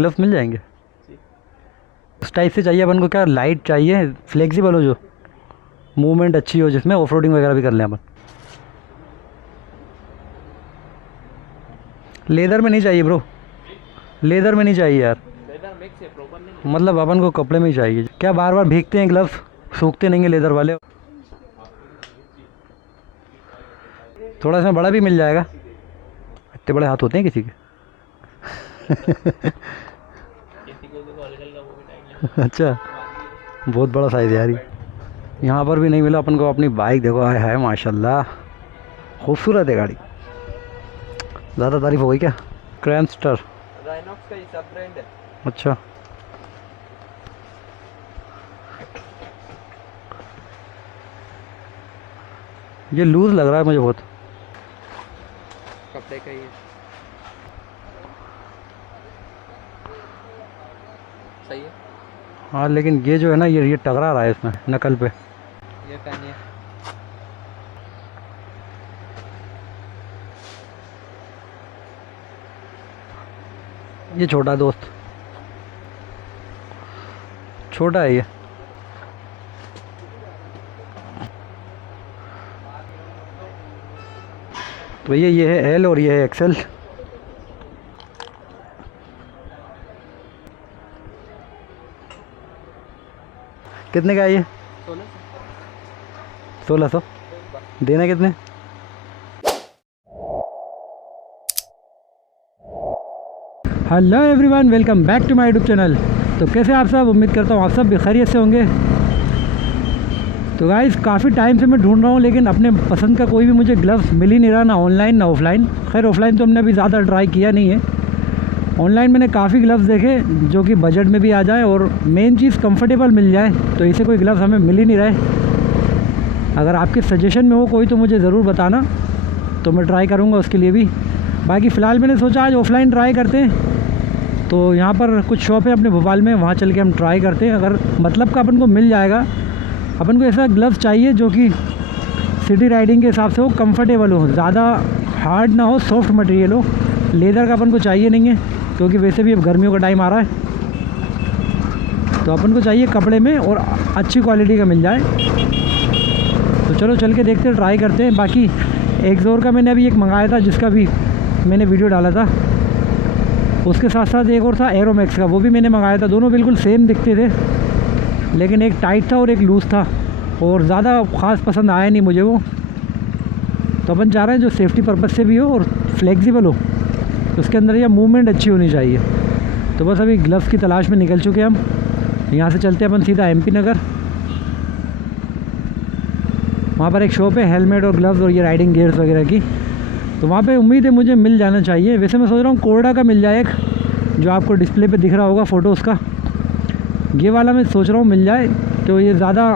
Gloves मिल जाएंगे उस type से चाहिए अपन को। क्या लाइट चाहिए, फ्लेक्सिबल हो, जो मूवमेंट अच्छी हो, जिसमें ऑफ रोडिंग वगैरह भी कर लें अपन। लेदर में नहीं चाहिए ब्रो, लेदर में नहीं चाहिए यार, मतलब अपन को कपड़े में ही चाहिए। क्या बार बार भीगते हैं ग्लव्स, सूखते नहीं हैं लेदर वाले। थोड़ा सा बड़ा भी मिल जाएगा, इतने बड़े हाथ होते हैं किसी के। अच्छा, बहुत बड़ा साइज़ यार ये। यहाँ पर भी नहीं मिला अपन को। अपनी बाइक देखो, आए है माशाल्लाह, खूबसूरत है गाड़ी। ज़्यादा तारीफ हो गई क्या? क्रैमस्टर राइनॉक्स का ही सब ब्रांड है। अच्छा, ये लूज़ लग रहा है मुझे बहुत। कपड़े का ही है, सही है। हाँ लेकिन ये जो है ना, ये टकरा रहा है इसमें नकल पे। ये पहनिए, ये छोटा दोस्त, छोटा है ये। तो ये है एल और ये है एक्सेल। कितने का है ये? 1600। देना कितने? Hello everyone, welcome back to my YouTube channel. तो कैसे आप सब? उम्मीद करता हूँ आप सब भी खैरियत से होंगे। तो गाइस, काफ़ी टाइम से मैं ढूंढ रहा हूँ, लेकिन अपने पसंद का कोई भी मुझे ग्लव्स मिल ही नहीं रहा, ना ऑनलाइन ना ऑफलाइन। खैर ऑफलाइन तो हमने अभी ज़्यादा ट्राई किया नहीं है। ऑनलाइन मैंने काफ़ी ग्लव्स देखे जो कि बजट में भी आ जाए और मेन चीज़ कंफर्टेबल मिल जाए, तो इसे कोई ग्लव्स हमें मिल ही नहीं रहे। अगर आपके सजेशन में हो कोई तो मुझे ज़रूर बताना, तो मैं ट्राई करूँगा उसके लिए भी। बाकी फ़िलहाल मैंने सोचा आज ऑफलाइन ट्राई करते हैं। तो यहाँ पर कुछ शॉप है अपने भोपाल में, वहाँ चल के हम ट्राई करते हैं। अगर मतलब का अपन को मिल जाएगा। अपन को ऐसा ग्लव्स चाहिए जो कि सिटी राइडिंग के हिसाब से हो, कंफर्टेबल हो, ज़्यादा हार्ड ना हो, सॉफ्ट मटेरियल हो। लेदर का अपन को चाहिए नहीं है, क्योंकि वैसे भी अब गर्मियों का टाइम आ रहा है, तो अपन को चाहिए कपड़े में और अच्छी क्वालिटी का मिल जाए। तो चलो चल के देखते हैं, ट्राई करते हैं। बाकी एक्सोर का मैंने अभी एक मंगाया था, जिसका भी मैंने वीडियो डाला था। उसके साथ साथ एक और था एरोमैक्स का, वो भी मैंने मंगाया था। दोनों बिल्कुल सेम दिखते थे, लेकिन एक टाइट था और एक लूज़ था, और ज़्यादा ख़ास पसंद आया नहीं मुझे वो। तो अपन चाह रहे हैं जो सेफ्टी पर्पज़ से भी हो और फ्लेक्सिबल हो, उसके अंदर यह मूवमेंट अच्छी होनी चाहिए। तो बस अभी ग्लव्स की तलाश में निकल चुके हैं हम। यहाँ से चलते हैं अपन सीधा MP नगर। वहाँ पर एक शॉप है हेलमेट और ग्लव्स और ये राइडिंग गियर्स वगैरह की, तो वहाँ पे उम्मीद है मुझे मिल जाना चाहिए। वैसे मैं सोच रहा हूँ कोर्डा का मिल जाए एक, जो आपको डिस्प्ले पे दिख रहा होगा फ़ोटो उसका। ये वाला मैं सोच रहा हूँ मिल जाए, तो ये ज़्यादा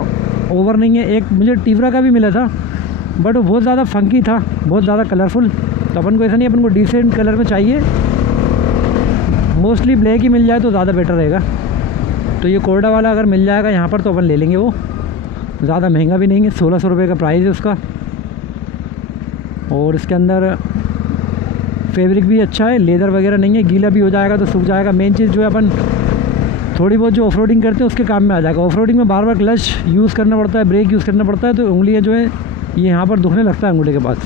ओवर नहीं है। एक मुझे टीवरा का भी मिला था, बट वो बहुत ज़्यादा फंकी था, बहुत ज़्यादा कलरफुल। तो अपन को ऐसा नहीं, अपन को डिसेंट कलर में चाहिए। मोस्टली ब्लैक ही मिल जाए तो ज़्यादा बेटर रहेगा। तो ये कोर्डा वाला अगर मिल जाएगा यहाँ पर तो अपन ले लेंगे। वो ज़्यादा महंगा भी नहीं है, 1600 रुपये का प्राइस है उसका। और इसके अंदर फैब्रिक भी अच्छा है, लेदर वगैरह नहीं है, गीला भी हो जाएगा तो सूख जाएगा। मेन चीज़ जो है अपन थोड़ी बहुत जो ऑफ रोडिंग करते हैं उसके काम में आ जाएगा। ऑफ रोडिंग में बार बार क्लच यूज़ करना पड़ता है, ब्रेक यूज़ करना पड़ता है, तो उंगलियाँ जो है ये यहाँ पर दुखने लगता है अंगूठे के पास।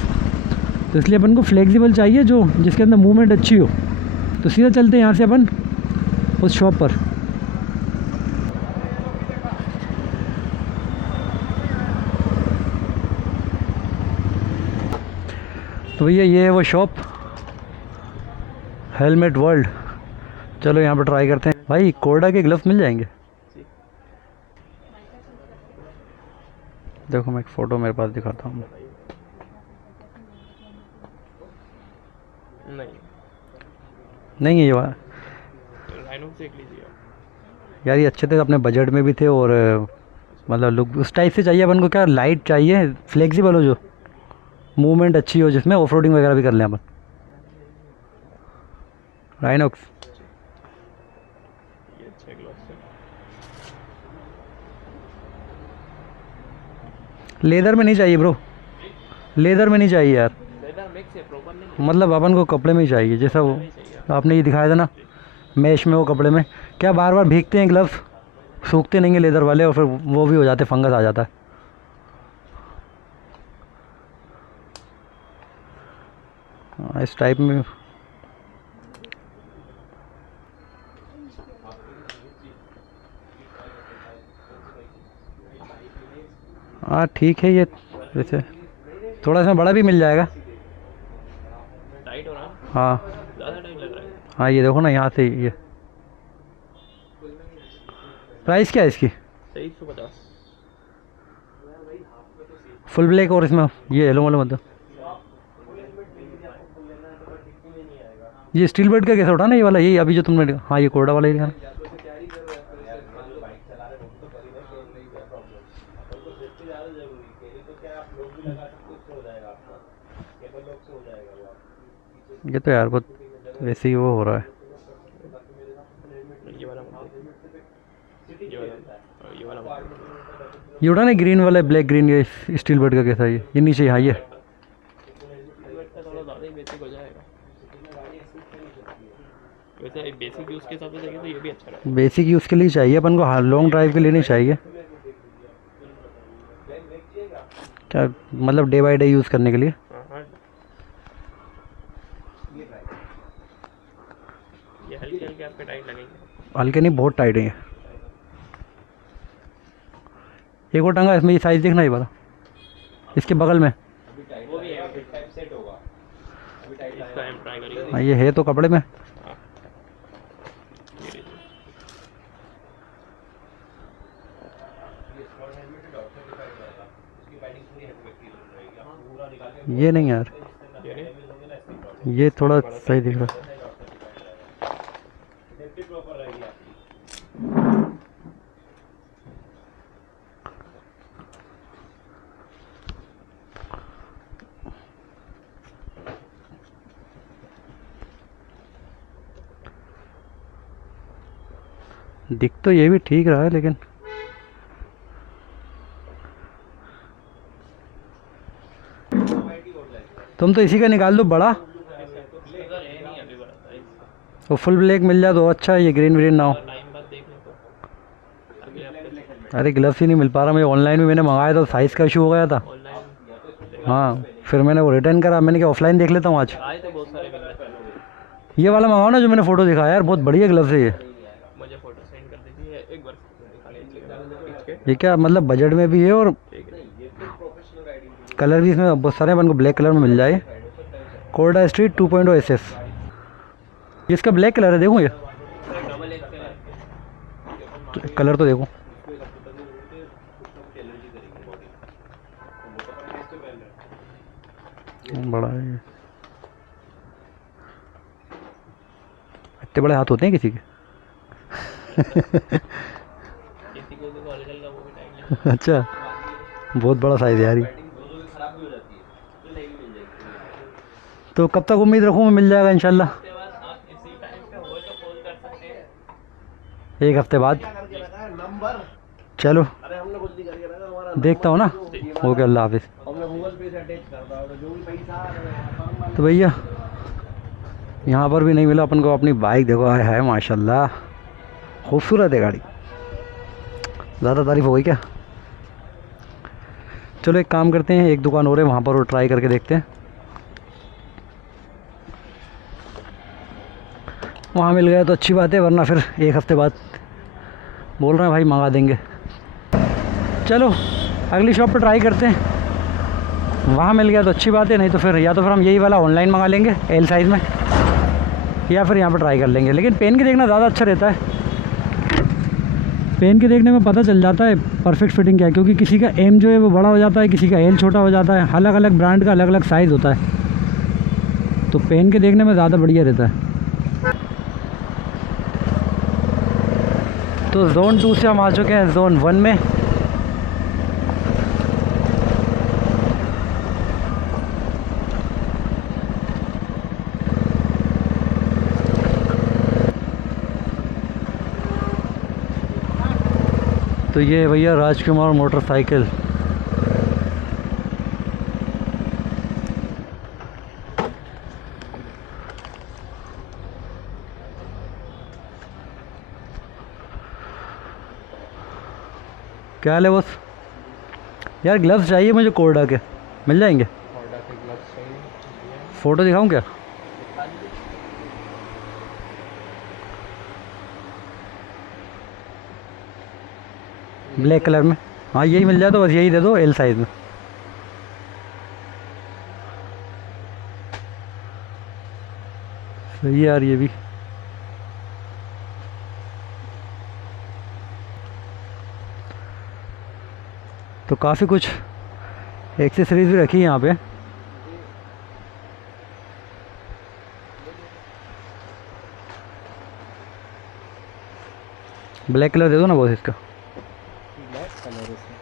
तो इसलिए अपन को फ्लेक्सिबल चाहिए, जो जिसके अंदर मूवमेंट अच्छी हो। तो सीधा चलते हैं यहाँ से अपन उस शॉप पर। तो भैया ये है वो शॉप, हेलमेट वर्ल्ड। चलो यहाँ पर ट्राई करते हैं। भाई कोर्डा के ग्लव्स मिल जाएंगे? देखो मैं एक फ़ोटो मेरे पास दिखाता हूँ। नहीं है ये वाला। राइनॉक्स देख लीजिए यार ये अच्छे थे, अपने बजट में भी थे, और मतलब लुक उस टाइप से चाहिए अपन को। क्या लाइट चाहिए, फ्लेक्सिबल हो, जो मूवमेंट अच्छी हो, जिसमें ऑफ रोडिंग वगैरह भी कर लें अपन। राइनॉक्स ये अच्छे ग्लव्स है। लेदर में नहीं चाहिए ब्रो, लेदर में नहीं चाहिए यार, लेदर मिक्स है, प्रॉपर नहीं है। मतलब अपन को कपड़े में ही चाहिए। जैसा वो आपने ये दिखाया था ना, मैश में, वो कपड़े में क्या बार बार भीगते हैं ग्लव्स, सूखते नहीं हैं लेदर वाले, और फिर वो भी हो जाते, फंगस आ जाता है। इस टाइप में हाँ ठीक है। ये वैसे थोड़ा सा बड़ा भी मिल जाएगा। टाइट हो रहा है, हाँ ज़्यादा टाइट लग रहा है। हाँ, ये देखो ना यहाँ से ये प्राइस क्या है इसकी? 2350। फुल ब्लैक और इसमें ये येलो वाला मतलब, ये स्टील बर्ड का कैसा उठा ना, ये वाला, यही अभी जो तुमने, हाँ ये कोरडा वाला ही दिखा। ये तो यार बहुत वैसे ही वो हो रहा है। ये वाला ये वाला ये उठा ना ग्रीन वाला, ब्लैक ग्रीन, ये स्टील बर्ड का कैसा है ये नीचे, हाँ ये थोड़ा ज़्यादा ही बेसिक हो जाएगा। वैसे बेसिक यूज़ के हिसाब से देखें तो ये भी अच्छा रहेगा। बेसिक यूज़ के लिए चाहिए अपन को, हाँ लॉन्ग ड्राइव के लिए नहीं चाहिए। क्या मतलब डे बाय डे यूज़ करने के लिए। हाँ, ये हल्के हल्के आपके टाइट लगेंगे। हल्के नहीं, बहुत टाइट है ये। एक और टंगा इसमें, ये साइज़ देखना ये वाला, इसके बगल में। वो भी है, इसका हम ट्राई करेंगे। हाँ ये है तो कपड़े में। ये नहीं यार, ये थोड़ा सही दिख रहा है। दिख तो ये भी ठीक रहा है, लेकिन तुम तो इसी का निकाल दो बड़ा, वो फुल ब्लैक मिल जाए तो अच्छा है, ये ग्रीन व्रीन ना हो। अरे ग्लव्स ही नहीं मिल पा रहा, मैं ऑनलाइन भी मैंने मंगाया था, साइज़ का इशू हो गया था। हाँ फिर मैंने वो रिटर्न करा, मैंने कहा ऑफलाइन देख लेता हूँ आज। ये वाला मंगाओ ना जो मैंने फ़ोटो दिखाया यार, बहुत बढ़िया ग्लव्स है ये। मुझे फोटो सेंड कर दीजिए एक बार। ये क्या मतलब बजट में भी है, और कलर भी इसमें बहुत सारे, अपन को ब्लैक कलर में मिल जाए। कोरडा स्ट्रीट 2.0 SS, इसका ब्लैक कलर है, देखो ये कलर तो देखो। बड़ा है ये। इतने बड़े हाथ होते हैं किसी के? अच्छा, बहुत बड़ा साइज है यार ये। तो कब तक उम्मीद रखूँ मैं मिल जाएगा इंशाल्लाह? एक हफ्ते बाद। चलो देखता हूँ ना। ओके, अल्लाह हाफिज़। तो भैया यहाँ पर भी नहीं मिला अपन को अपनी बाइक, देखो है माशाल्लाह, खूबसूरत है गाड़ी। ज़्यादा तारीफ हो गई क्या? चलो एक काम करते हैं, एक दुकान और है वहाँ पर वो ट्राई करके देखते हैं। वहाँ मिल गया तो अच्छी बात है, वरना फिर एक हफ्ते बाद बोल रहे हैं भाई मंगा देंगे। चलो अगली शॉप पर ट्राई करते हैं, वहाँ मिल गया तो अच्छी बात है, नहीं तो फिर या तो फिर हम यही वाला ऑनलाइन मंगा लेंगे L साइज़ में, या फिर यहाँ पर ट्राई कर लेंगे। लेकिन पहन के देखना ज़्यादा अच्छा रहता है, पहन के देखने में पता चल जाता है परफेक्ट फिटिंग क्या है, क्योंकि किसी का M जो है वो बड़ा हो जाता है, किसी का L छोटा हो जाता है, अलग अलग ब्रांड का अलग अलग साइज़ होता है, तो पहन के देखने में ज़्यादा बढ़िया रहता है। तो ज़ोन 2 से हम आ चुके हैं ज़ोन 1 में। तो ये भैया राजकुमार मोटरसाइकिल। क्या हाल है बॉस? यार ग्लव्स चाहिए मुझे कोर्डा के, मिल जाएंगे? ऑर्डर के ग्लव्स चाहिए। फ़ोटो दिखाऊं क्या? ब्लैक कलर में। हाँ यही मिल जाए तो बस यही दे दो, एल साइज़ में। सही है यार ये भी। तो काफ़ी कुछ एक्सेसरीज भी रखी है यहाँ पे। ब्लैक कलर दे दो ना बॉस इसका। ब्लैक कलर इसमें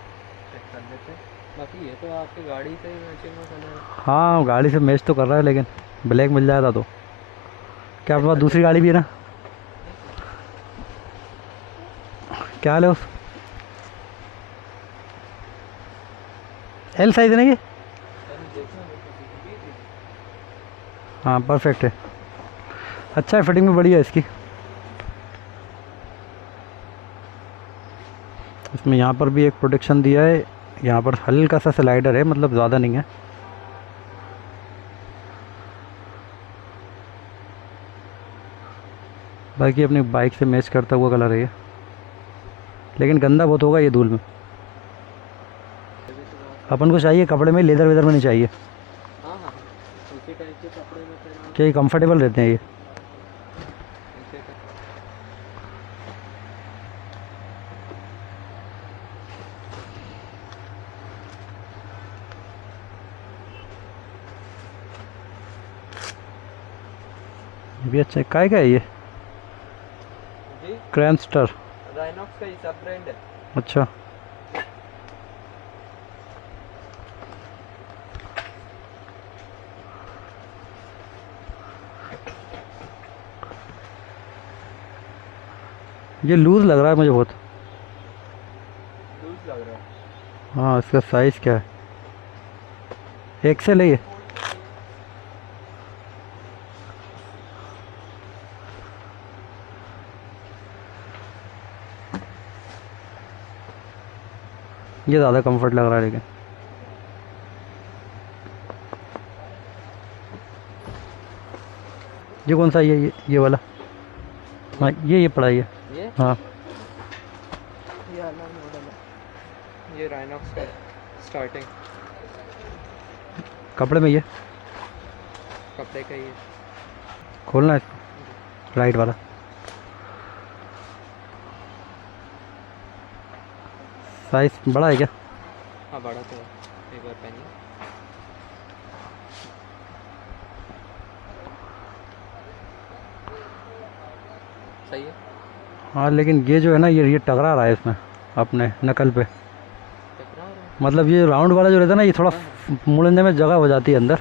चेक कर लेते हैं। बाकी ये तो आपकी गाड़ी से ही मैचिंग में कलर है। हाँ गाड़ी से मैच तो कर रहा है, लेकिन ब्लैक मिल जाता तो। क्या आपके पास दूसरी गाड़ी भी है ना? क्या हाल है उस? एल साइज़ है ना ये? हाँ परफेक्ट है, अच्छा है, फिटिंग में बढ़िया है इसकी। इसमें यहाँ पर भी एक प्रोटेक्शन दिया है, यहाँ पर हल्का सा स्लाइडर है, मतलब ज़्यादा नहीं है। बाकी अपनी बाइक से मैच करता हुआ कलर है ये, लेकिन गंदा बहुत होगा ये धूल में। अपन को चाहिए कपड़े में, लेदर वेदर में नहीं चाहिए। हाँ हाँ, उसी टाइप के कपड़े में पहना क्या ये कंफर्टेबल रहते हैं ये? नीचे का। ये भी अच्छा है। काय का है ये? जी, क्रैंस्टर। राइनॉक्स का ही सब ब्रांड है। अच्छा ये लूज़ लग रहा है मुझे बहुत। लूज लग रहा है। हाँ इसका साइज़ क्या है? एक्सेल है ये ज़्यादा कंफर्ट लग रहा है लेकिन। ये कौन सा है? ये वाला? हाँ ये पड़ा है ये। ये हाँ ये अलग मॉडल है। ये राइनॉक्स का स्टार्टिंग कपड़े में ये कपड़े का ही है। खोलना है इसको, राइट वाला। साइज़ बड़ा है क्या? हाँ बड़ा तो है, एक बार पहनिए। सही है। हाँ लेकिन ये जो है ना, ये टकरा रहा है इसमें अपने नकल पे। टकरा रहा है। मतलब ये राउंड वाला जो रहता है ना, ये थोड़ा हाँ, मुड़ने में जगह हो जाती है अंदर।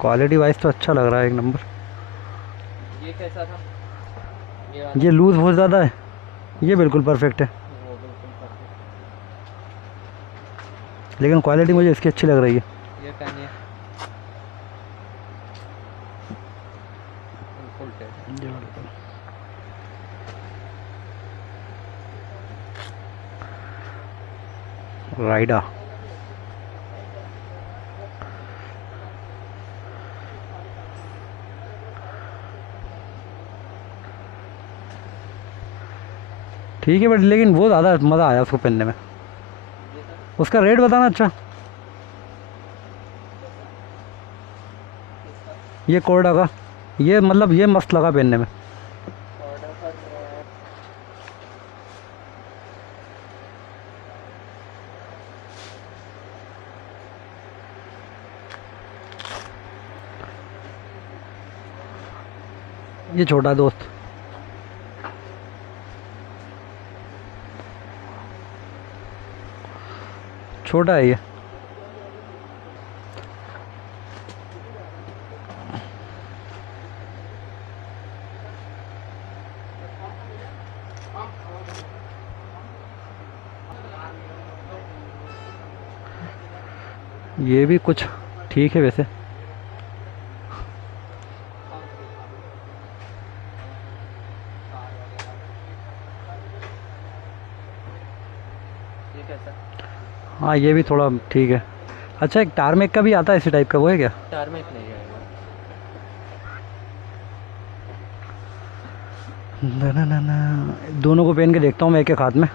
क्वालिटी वाइज तो अच्छा लग रहा है एक नंबर। ये कैसा था? ये वाला? ये लूज़ बहुत ज़्यादा है, ये बिल्कुल परफेक्ट है। वो बिल्कुल परफेक्ट। लेकिन क्वालिटी मुझे इसकी अच्छी लग रही है। ये पहनिए, बिल्कुल टाइट। राइडा। ठीक है बट लेकिन वो ज़्यादा मज़ा आया उसको पहनने में। उसका रेट बताना। अच्छा ये कोर्डा का, ये मतलब ये मस्त लगा पहनने में। ऑर्डर पर ये छोटा दोस्त, छोटा है ये। ये भी कुछ ठीक है वैसे। कैसा? हाँ ये भी थोड़ा ठीक है। अच्छा एक टारमेक का भी आता है इसी टाइप का, वो है क्या? टारमेक नहीं आएगा। ना ना ना ना, दोनों को पहन के देखता हूँ मैं एक एक हाथ में।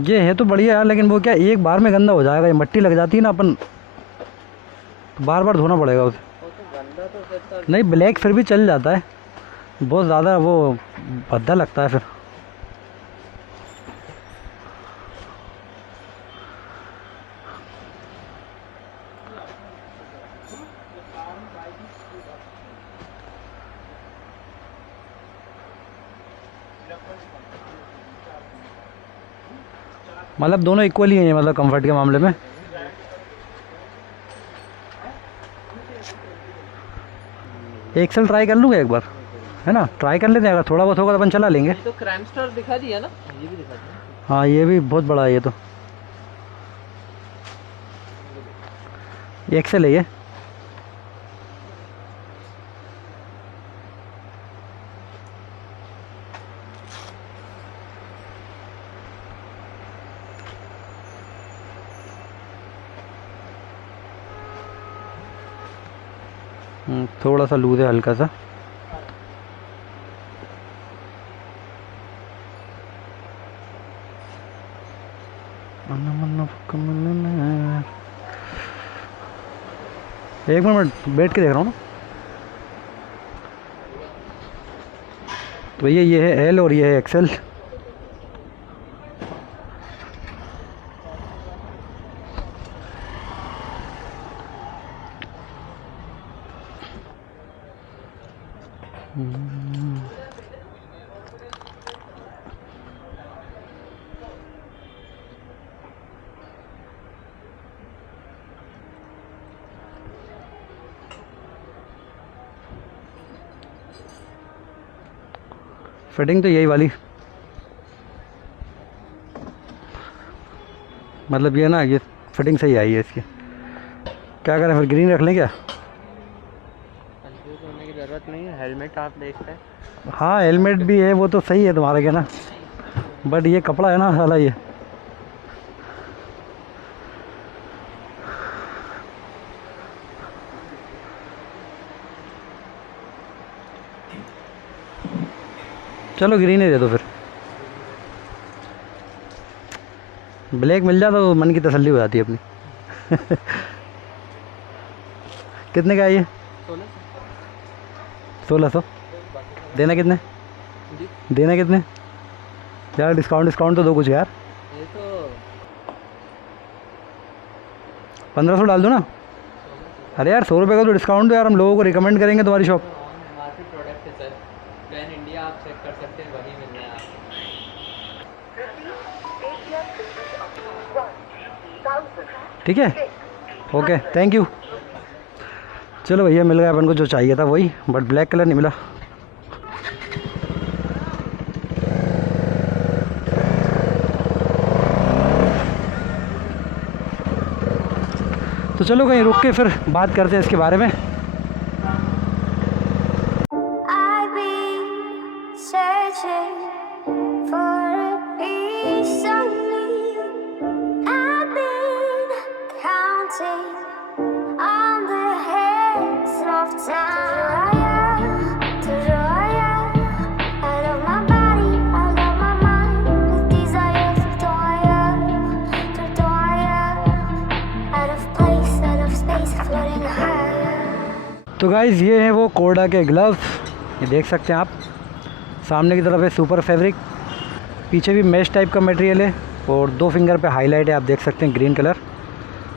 ये है तो बढ़िया यार, लेकिन वो क्या एक बार में गंदा हो जाएगा, ये मट्टी लग जाती है ना अपन, बार बार धोना पड़ेगा उसे। वो तो गंदा तो फिर तो नहीं ब्लैक फिर भी चल जाता है, बहुत ज़्यादा वो भद्दा लगता है फिर। मतलब दोनों इक्वली हैं मतलब कंफर्ट के मामले में। एक्सेल ट्राई कर लूँगा एक बार, है ना, ट्राई कर लेते हैं, अगर थोड़ा बहुत होगा तो अपन चला लेंगे। ये तो क्रैमस्टर दिखा दिया ना, ये भी दिखा दिया। हाँ ये भी बहुत बड़ा है, ये तो एक्सेल है ये। थोड़ा सा लूज है हल्का सा। एक मिनट बैठ के देख रहा हूँ ना। तो भैया ये है एल और ये है एक्सेल। फिटिंग तो यही वाली, मतलब ये ना, ये फिटिंग सही आई है इसकी। क्या करें फिर, ग्रीन रख लें क्या? कंफ्यूज होने की ज़रूरत नहीं है, हेलमेट आप देखते हैं। हाँ हेलमेट भी है, वो तो सही है तुम्हारा क्या ना, बट ये कपड़ा है ना साला ये। चलो ग्रीन ही दे दो फिर, ब्लैक मिल जाता तो मन की तसल्ली हो जाती है अपनी। कितने का है ये? 1600। देना कितने? जी देना कितने यार? डिस्काउंट तो दो कुछ यार। ये तो 1500 डाल दो ना। अरे यार 100 रुपये का तो डिस्काउंट दो यार, हम लोगों को रिकमेंड करेंगे तुम्हारी शॉप। मार्केट प्रोडक्ट है सर, पैन इंडिया आप चेक कर सकते हैं, वही मिल रहा है आपको। ठीक है ओके थैंक यू। चलो भैया मिल गया अपन को जो चाहिए था वही, बट ब्लैक कलर नहीं मिला। तो चलो कहीं रुक के फिर बात करते हैं इसके बारे में। I've been searching for a piece of me. I've been counting on the hands of time. I love my body, I love my mind. With desire to out of place, out of space, floating higher. तो guys ये हैं वो कोडा के gloves, ये देख सकते हैं आप। सामने की तरफ है सुपर फैब्रिक, पीछे भी मैश टाइप का मटेरियल है, और 2 फिंगर पे हाईलाइट है, आप देख सकते हैं ग्रीन कलर।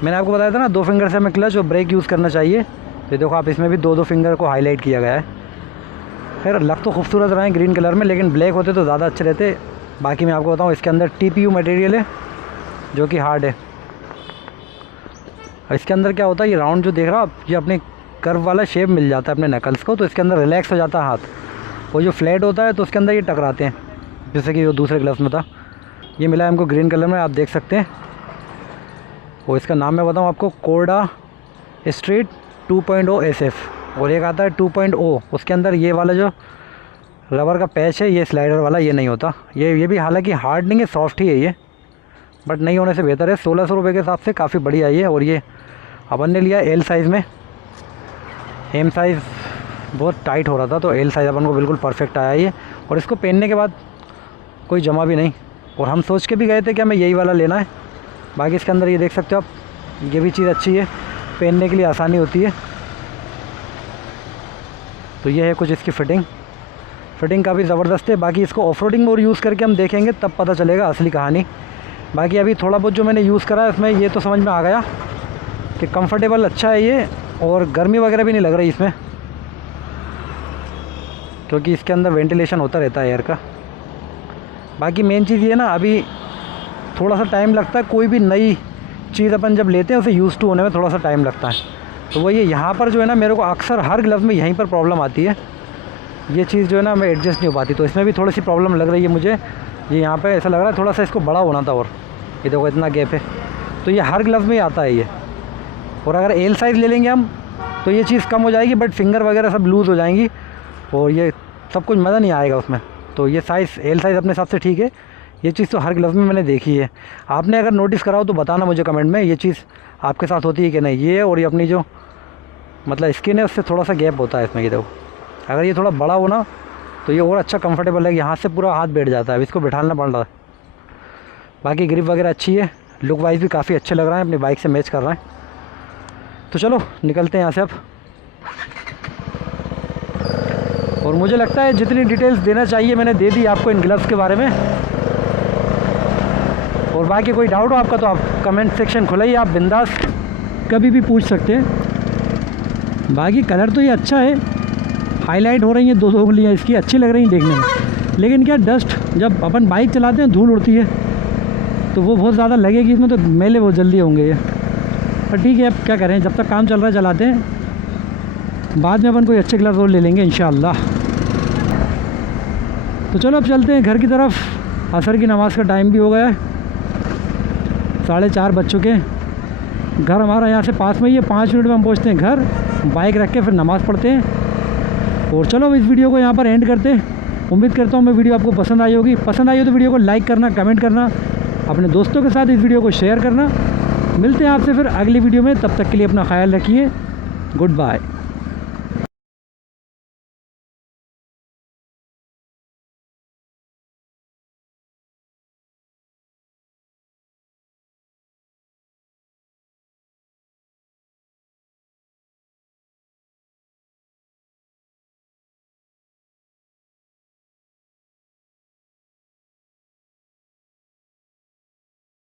मैंने आपको बताया था ना 2 फिंगर से हमें क्लच और ब्रेक यूज़ करना चाहिए। ये देखो आप, इसमें भी 2 फिंगर को हाईलाइट किया गया है। खैर लग तो खूबसूरत रहे हैं ग्रीन कलर में, लेकिन ब्लैक होते तो ज़्यादा अच्छे रहते। बाकी मैं आपको बताऊँ, इसके अंदर TPU मटेरियल है जो कि हार्ड है। इसके अंदर क्या होता है, ये राउंड जो देख रहा हो आप, ये अपने कर्व वाला शेप मिल जाता है अपने नकल्स को, तो इसके अंदर रिलैक्स हो जाता है हाथ। वो जो फ्लैट होता है तो उसके अंदर ये टकराते हैं, जैसे कि वो दूसरे ग्लव्स में था। ये मिला है हमको ग्रीन कलर में, आप देख सकते हैं। वो इसका नाम मैं बताऊँ आपको, कोडा स्ट्रीट 2.0 SF, और एक आता है 2.0, उसके अंदर ये वाला जो रबर का पैच है ये स्लाइडर वाला, ये नहीं होता। ये भी हालांकि हार्ड नहीं है, सॉफ्ट ही है ये, बट नहीं होने से बेहतर है। 1600 रुपये के हिसाब से काफ़ी बढ़िया है ये। और ये अपन ने लिया एल साइज़ में, एम साइज़ बहुत टाइट हो रहा था, तो एल साइज़ अपन को बिल्कुल परफेक्ट आया ये। और इसको पहनने के बाद कोई जमा भी नहीं। और हम सोच के भी गए थे कि हमें यही वाला लेना है। बाकी इसके अंदर ये देख सकते हो आप, ये भी चीज़ अच्छी है, पहनने के लिए आसानी होती है। तो ये है कुछ इसकी फ़िटिंग काफ़ी ज़बरदस्त है। बाकी इसको ऑफ रोडिंग में और यूज़ करके हम देखेंगे, तब पता चलेगा असली कहानी। बाकी अभी थोड़ा बहुत जो मैंने यूज़ करा है उसमें ये तो समझ में आ गया कि कंफर्टेबल अच्छा है ये, और गर्मी वगैरह भी नहीं लग रही इसमें, क्योंकि इसके अंदर वेंटिलेशन होता रहता है एयर का। बाकी मेन चीज़ ये ना, अभी थोड़ा सा टाइम लगता है, कोई भी नई चीज़ अपन जब लेते हैं उसे यूज़ टू होने में थोड़ा सा टाइम लगता है। तो वो ये यहाँ पर जो है ना, मेरे को अक्सर हर ग्लव में यहीं पर प्रॉब्लम आती है। ये चीज़ जो है ना, मैं एडजस्ट नहीं हो पाती, तो इसमें भी थोड़ी सी प्रॉब्लम लग रही है मुझे। ये यहाँ पे ऐसा लग रहा है थोड़ा सा इसको बड़ा होना था, और ये देखो इतना गैप है। तो ये हर ग्लव में ही आता है ये। और अगर एल साइज़ ले लेंगे हम तो ये चीज़ कम हो जाएगी, बट फिंगर वगैरह सब लूज़ हो जाएंगी और ये सब कुछ मज़ा नहीं आएगा उसमें। तो ये साइज़ एल साइज़ अपने हिसाब से ठीक है। ये चीज़ तो हर ग्लव में मैंने देखी है। आपने अगर नोटिस करा हो तो बताना मुझे कमेंट में, ये चीज़ आपके साथ होती है कि नहीं। ये और ये अपनी जो मतलब स्किन है उससे थोड़ा सा गैप होता है इसमें। ये देखो, अगर ये थोड़ा बड़ा हो ना तो ये और अच्छा कंफर्टेबल है, यहाँ से पूरा हाथ बैठ जाता है। अब इसको बिठाना पड़ रहा है। बाकी ग्रिप वगैरह अच्छी है, लुक वाइज भी काफ़ी अच्छे लग रहा है, अपनी बाइक से मैच कर रहा है। तो चलो निकलते हैं यहाँ से अब। और मुझे लगता है जितनी डिटेल्स देना चाहिए मैंने दे दी आपको इन ग्लव्स के बारे में। और बाकी कोई डाउट हो आपका तो आप कमेंट सेक्शन खुला ही, आप बिंदास कभी भी पूछ सकते हैं। बाकी कलर तो ये अच्छा है, हाईलाइट हो रही हैं 2-2 उंगलियाँ इसकी, अच्छी लग रही हैं देखने में। लेकिन क्या डस्ट, जब अपन बाइक चलाते हैं धूल उड़ती है तो वो बहुत ज़्यादा लगेगी इसमें, तो मैले बहुत जल्दी होंगे ये। पर ठीक है, अब क्या करें, जब तक काम चल रहा है चलाते हैं। बाद में अपन कोई अच्छे ग्लव्स और ले लेंगे इंशाअल्लाह। तो चलो अब चलते हैं घर की तरफ। असर की नमाज़ का टाइम भी हो गया है, 4:30 बज चुके हैं। घर हमारा यहाँ से पास में ही है, 5 मिनट में हम पहुँचते हैं घर। बाइक रख के फिर नमाज़ पढ़ते हैं। और चलो अब इस वीडियो को यहाँ पर एंड करते हैं। उम्मीद करता हूँ मैं वीडियो आपको पसंद आई होगी। पसंद आई हो तो वीडियो को लाइक करना, कमेंट करना, अपने दोस्तों के साथ इस वीडियो को शेयर करना। मिलते हैं आपसे फिर अगली वीडियो में, तब तक के लिए अपना ख्याल रखिए। Good bye.